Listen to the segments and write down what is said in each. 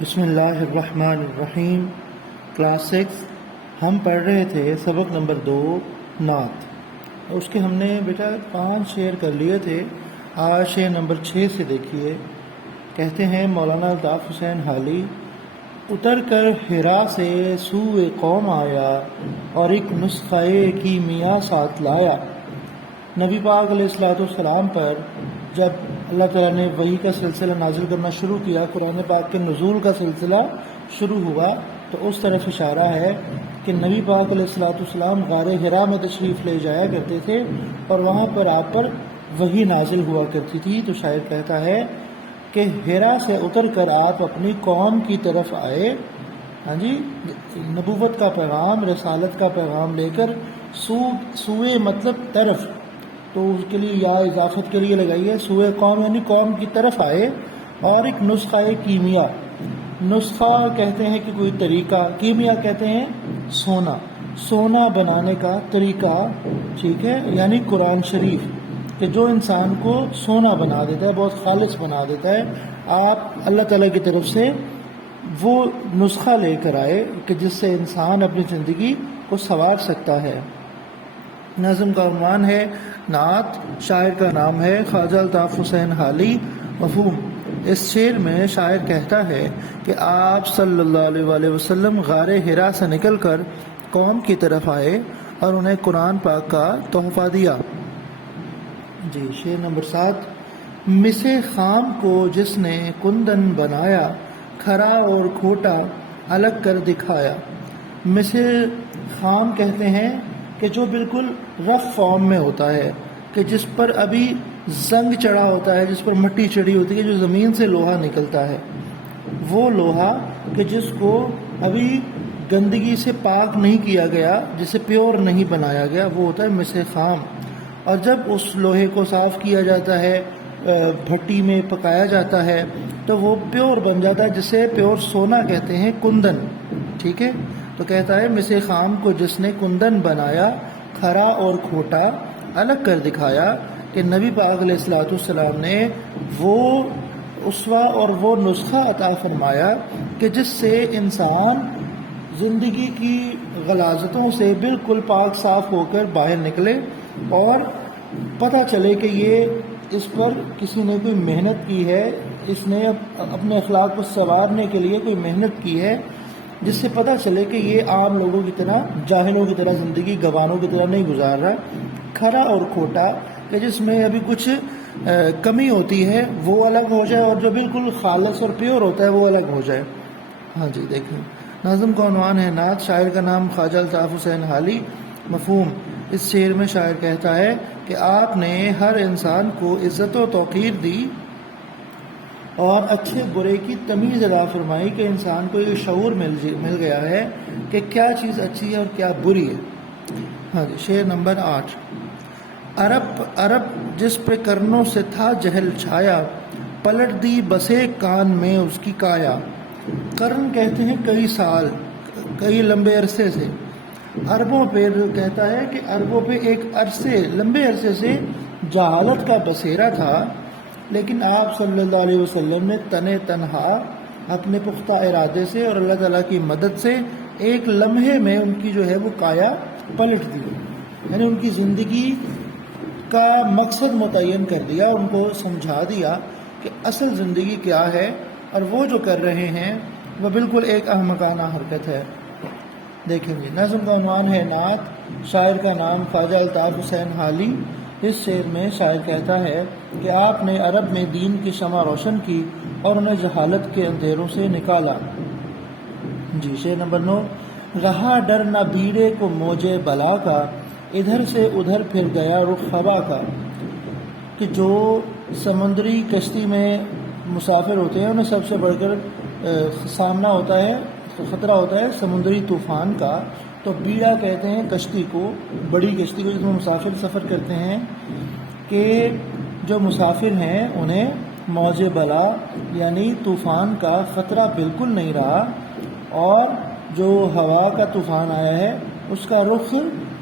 بسم اللہ الرحمن الرحیم۔ کلاس 6 ہم پڑھ رہے تھے سبق نمبر 2 نعت۔ اس کے ہم نے بیٹا 5 شعر کر لیے تھے۔ آج شعر نمبر 6 سے دیکھیے۔ کہتے ہیں مولانا الطاف حسین حالی، اتر کر حرا سے سوئے قوم آیا اور ایک نسخہ کیمیا ساتھ لایا۔ نبی پاک علیہ السلام پر جب اللہ تعالیٰ نے وحی کا سلسلہ نازل کرنا شروع کیا، قرآن پاک کے نزول کا سلسلہ شروع ہوا، تو اس طرف اشارہ ہے کہ نبی پاک علیہ السلام غار حرا میں تشریف لے جایا کرتے تھے اور وہاں پر آپ پر وحی نازل ہوا کرتی تھی۔ تو شاعر کہتا ہے کہ حرا سے اتر کر آپ اپنی قوم کی طرف آئے، ہاں جی، نبوت کا پیغام، رسالت کا پیغام لے کر سوئے مطلب طرف، تو اس کے لیے یا اضافت کے لیے لگائیے، سوئے قوم یعنی قوم کی طرف آئے، اور ایک نسخہ کیمیا، نسخہ کہتے ہیں کہ کوئی طریقہ، کیمیا کہتے ہیں سونا بنانے کا طریقہ، ٹھیک ہے، یعنی قرآن شریف، کہ جو انسان کو سونا بنا دیتا ہے، بہت خالص بنا دیتا ہے۔ آپ اللہ تعالیٰ کی طرف سے وہ نسخہ لے کر آئے کہ جس سے انسان اپنی زندگی کو سنوار سکتا ہے۔ نظم کا عنوان ہے نعت، شاعر کا نام ہے خواجہ الطاف حسین حالی۔ مفہوم، اس شعر میں شاعر کہتا ہے کہ آپ صلی اللہ علیہ وآلہ وسلم غار حرا سے نکل کر قوم کی طرف آئے اور انہیں قرآن پاک کا تحفہ دیا۔ جی، شعر نمبر 7۔ مسے خام کو جس نے کندن بنایا، کھرا اور کھوٹا الگ کر دکھایا۔ مسے خام کہتے ہیں کہ جو بالکل رف فارم میں ہوتا ہے، کہ جس پر ابھی زنگ چڑھا ہوتا ہے، جس پر مٹی چڑھی ہوتی ہے، جو زمین سے لوہا نکلتا ہے، وہ لوہا کہ جس کو ابھی گندگی سے پاک نہیں کیا گیا، جسے پیور نہیں بنایا گیا، وہ ہوتا ہے مسے خام۔ اور جب اس لوہے کو صاف کیا جاتا ہے، بھٹی میں پکایا جاتا ہے، تو وہ پیور بن جاتا ہے، جسے پیور سونا کہتے ہیں، کندن، ٹھیک ہے۔ تو کہتا ہے مسے خام کو جس نے کندن بنایا، کھرا اور کھوٹا الگ کر دکھایا، کہ نبی پاک علیہ السلام نے وہ اسوہ اور وہ نسخہ عطا فرمایا کہ جس سے انسان زندگی کی غلاظتوں سے بالکل پاک صاف ہو کر باہر نکلے، اور پتہ چلے کہ یہ اس پر کسی نے کوئی محنت کی ہے، اس نے اپنے اخلاق کو سنوارنے کے لیے کوئی محنت کی ہے، جس سے پتہ چلے کہ یہ عام لوگوں کی طرح، جاہلوں کی طرح زندگی گوانوں کی طرح نہیں گزار رہا۔ کھرا اور کھوٹا کہ جس میں ابھی کچھ کمی ہوتی ہے وہ الگ ہو جائے، اور جو بالکل خالص اور پیور ہوتا ہے وہ الگ ہو جائے۔ ہاں جی، دیکھیں، نظم کا عنوان ہے نعت، شاعر کا نام خواجہ الطاف حسین حالی۔ مفہوم، اس شعر میں شاعر کہتا ہے کہ آپ نے ہر انسان کو عزت و توقیر دی اور اچھے برے کی تمیز ادا فرمائی، کہ انسان کو یہ شعور مل گیا ہے کہ کیا چیز اچھی ہے اور کیا بری ہے۔ ہاں جی، شعر نمبر 8۔ عرب جس پہ کرنوں سے تھا جہل چھایا، پلٹ دی بسے کان میں اس کی کایا۔ کرن کہتے ہیں کئی سال، کئی لمبے عرصے سے۔ عربوں پہ کہتا ہے کہ عربوں پہ ایک لمبے عرصے سے جہالت کا بسیرا تھا، لیکن آپ صلی اللہ علیہ وسلم نے تنہا اپنے پختہ ارادے سے اور اللہ تعالیٰ کی مدد سے ایک لمحے میں ان کی جو ہے وہ کایا پلٹ دی، یعنی ان کی زندگی کا مقصد متعین کر دیا، ان کو سمجھا دیا کہ اصل زندگی کیا ہے، اور وہ جو کر رہے ہیں وہ بالکل ایک احمقانہ حرکت ہے۔ دیکھیں گے، نظم کا عنوان ہے نعت، شاعر کا نام خواجہ الطاف حسین حالی۔ اس شعر میں شاعر کہتا ہے کہ آپ نے عرب میں دین کی شمع روشن کی اور انہیں جہالت کے اندھیروں سے نکالا۔ جی، شعر نمبر 9۔ رہا ڈر نہ بھیڑے کو موجے بلا کا، ادھر سے ادھر پھر گیا رخ ہوا کا۔ کہ جو سمندری کشتی میں مسافر ہوتے ہیں انہیں سب سے بڑھ کر سامنا ہوتا ہے، خطرہ ہوتا ہے سمندری طوفان کا۔ تو بیڑا کہتے ہیں کشتی کو، بڑی کشتی کو جس میں مسافر سفر کرتے ہیں، کہ جو مسافر ہیں انہیں موج بلا یعنی طوفان کا خطرہ بالکل نہیں رہا، اور جو ہوا کا طوفان آیا ہے اس کا رخ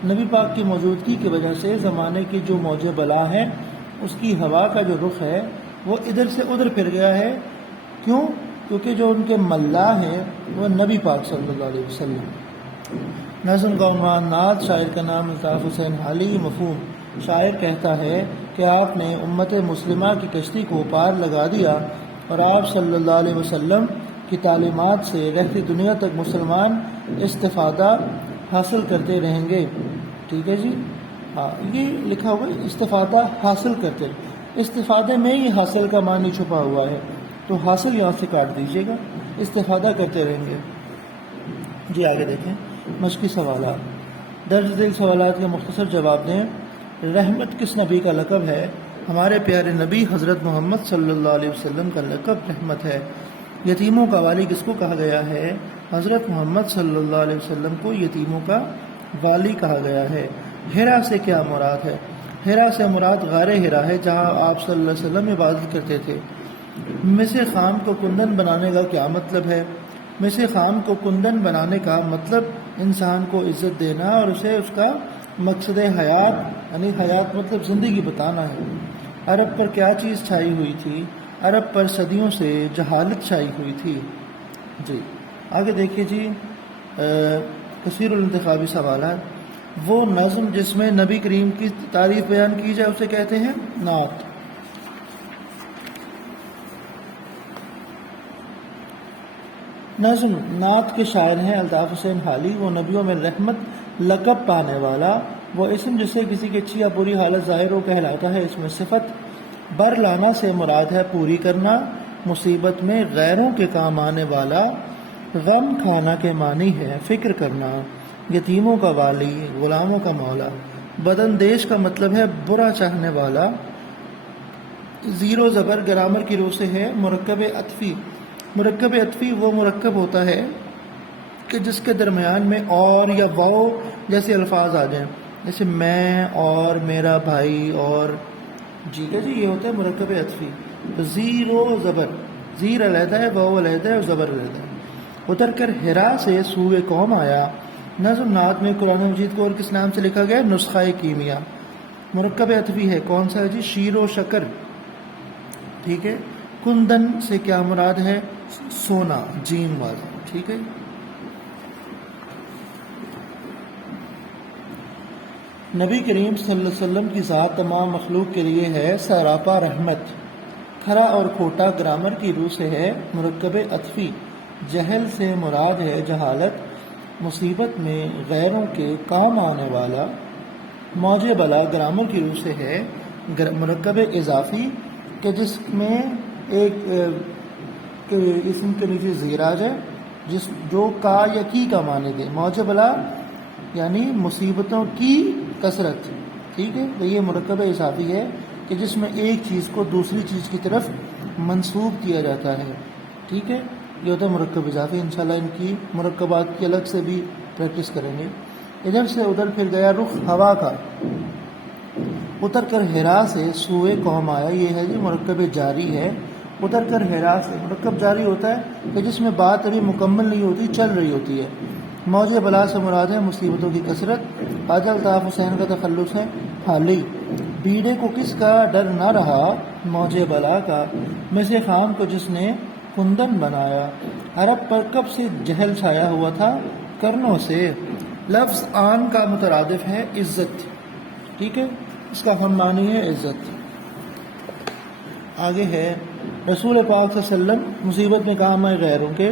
نبی پاک کی موجودگی کی وجہ سے زمانے کی جو موج بلا ہے اس کی ہوا کا جو رخ ہے وہ ادھر سے ادھر پھر گیا ہے۔ کیوں؟ کیونکہ جو ان کے ملا ہیں وہ نبی پاک صلی اللہ علیہ وسلم۔ نظم کا عنوان نعت، شاعر کا نام الطاف حسین حالی۔ مفہوم، شاعر کہتا ہے کہ آپ نے امت مسلمہ کی کشتی کو پار لگا دیا اور آپ صلی اللہ علیہ وسلم کی تعلیمات سے رہتی دنیا تک مسلمان استفادہ حاصل کرتے رہیں گے۔ ٹھیک ہے جی، ہاں یہ لکھا ہوا ہے استفادہ حاصل کرتے، استفادے میں ہی حاصل کا معنی چھپا ہوا ہے، تو حاصل یہاں سے کاٹ دیجیے گا، استفادہ کرتے رہیں گے۔ جی آگے دیکھیں، مشقی سوالات، درج ذیل سوالات کے مختصر جواب دیں۔ رحمت کس نبی کا لقب ہے؟ ہمارے پیارے نبی حضرت محمد صلی اللہ علیہ وسلم کا لقب رحمت ہے۔ یتیموں کا والی کس کو کہا گیا ہے؟ حضرت محمد صلی اللہ علیہ وسلم کو یتیموں کا والی کہا گیا ہے۔ ہرا سے کیا مراد ہے؟ ہرا سے مراد غار ہرا ہے جہاں آپ صلی اللہ علیہ وسلم عبادت کرتے تھے۔ مس خام کو کندن بنانے کا کیا مطلب ہے؟ مس خام کو کندن بنانے کا مطلب انسان کو عزت دینا اور اسے اس کا مقصد حیات یعنی حیات مطلب زندگی بتانا ہے۔ عرب پر کیا چیز چھائی ہوئی تھی؟ عرب پر صدیوں سے جہالت چھائی ہوئی تھی۔ جی آگے دیکھیے جی، کثیر الانتخابی سوالات، وہ نظم جس میں نبی کریم کی تعریف بیان کی جائے اسے کہتے ہیں نعت۔ نظم نعت کے شاعر ہیں الطاف حسین حالی۔ وہ نبیوں میں رحمت لقب پانے والا وہ اسم جسے کسی کی اچھی یا بری حالت ظاہر ہو کہلاتا ہے۔ اس میں صفت بر لانا سے مراد ہے پوری کرنا، مصیبت میں غیروں کے کام آنے والا، غم کھانا کے معنی ہے فکر کرنا، یتیموں کا والی، غلاموں کا مولا۔ بدن دیش کا مطلب ہے برا چاہنے والا۔ زیر و زبر گرامر کی روح سے ہے مرکب عطفی۔ مرکب عطفی وہ مرکب ہوتا ہے کہ جس کے درمیان میں اور یا واو جیسے الفاظ آ جائیں، جیسے میں اور میرا بھائی اور ٹھیک ہے جی، یہ ہوتا ہے مرکب عطفی۔ زیر و زبر، زیر علیحدہ ہے، واو علیحدہ ہے اور زبر علیحدہ ہے۔ اتر کر ہرا سے سوئے قوم آیا۔ نظم نعت میں قرآن مجید کو اور کس نام سے لکھا گیا؟ نسخہ کیمیا۔ مرکب عطفی ہے کون سا ہے جی؟ شیر و شکر۔ ٹھیک ہے، کندن سے کیا مراد ہے؟ سونا، جیم والا۔ ٹھیک ہے، نبی کریم صلی اللہ علیہ وسلم کی ذات تمام مخلوق کے لیے ہے سراپا رحمت۔ کھرا اور کھوٹا گرامر کی روح سے ہے مرکب عطفی۔ جہل سے مراد ہے جہالت، مصیبت میں غیروں کے کام آنے والا۔ موج بلا گرامر کی روح سے ہے مرکب اضافی کہ جس میں ایک اسم کے نیچے زیر آ جائے جو کا یا کی کا معنی دے۔ موج بلا یعنی مصیبتوں کی کثرت۔ ٹھیک ہے، تو یہ مرکب اضافی ہے کہ جس میں ایک چیز کو دوسری چیز کی طرف منسوب کیا جاتا ہے۔ ٹھیک ہے، یہ ہوتا ہے مرکب اضافی۔ انشاءاللہ ان کی مرکبات کی الگ سے بھی پریکٹس کریں گے۔ ادھر سے ادھر پھر گیا رخ ہوا کا۔ اتر کر ہرا سے سوئے قوم آیا، یہ ہے جی مرکب جاری ہے۔ اتر کر ہرا سے مرکب جاری ہوتا ہے کہ جس میں بات ابھی مکمل نہیں ہوتی، چل رہی ہوتی ہے۔ موج بلا سے مراد ہے مصیبتوں کی کثرت۔ آج الطاف حسین کا تخلص ہے حالی۔ بیڑے کو کس کا ڈر نہ رہا؟ موج بلا کا۔ مس خام کو جس نے کندن بنایا۔ عرب پر کب سے جہل چھایا ہوا تھا؟ کرنوں سے۔ لفظ آن کا مترادف ہے عزت۔ ٹھیک ہے، اس کا ہم معنی ہے عزت۔ آگے ہے رسول پاک صلی اللہ علیہ وسلم مصیبت میں کام آئے غیروں کے۔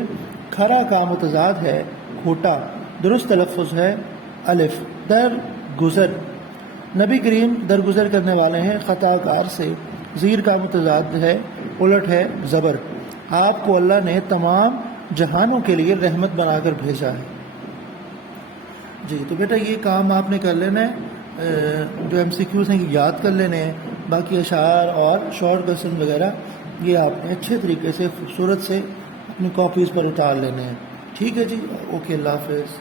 کھرا کا متضاد ہے کھوٹا، درست تلفظ ہے الف۔ در گزر، نبی کریم درگزر کرنے والے ہیں خطا کار سے۔ زیر کا متضاد ہے الٹ ہے زبر۔ آپ کو اللہ نے تمام جہانوں کے لیے رحمت بنا کر بھیجا ہے۔ جی تو بیٹا یہ کام آپ نے کر لینا ہے، جو ایم سی کیوز ہیں یاد کر لینے ہیں، باقی اشعار اور شارٹ کوسچن وغیرہ یہ آپ نے اچھے طریقے سے خوبصورت سے اپنی کاپیز پر اتار لینے ہیں۔ ٹھیک ہے جی، اوکے، اللہ حافظ۔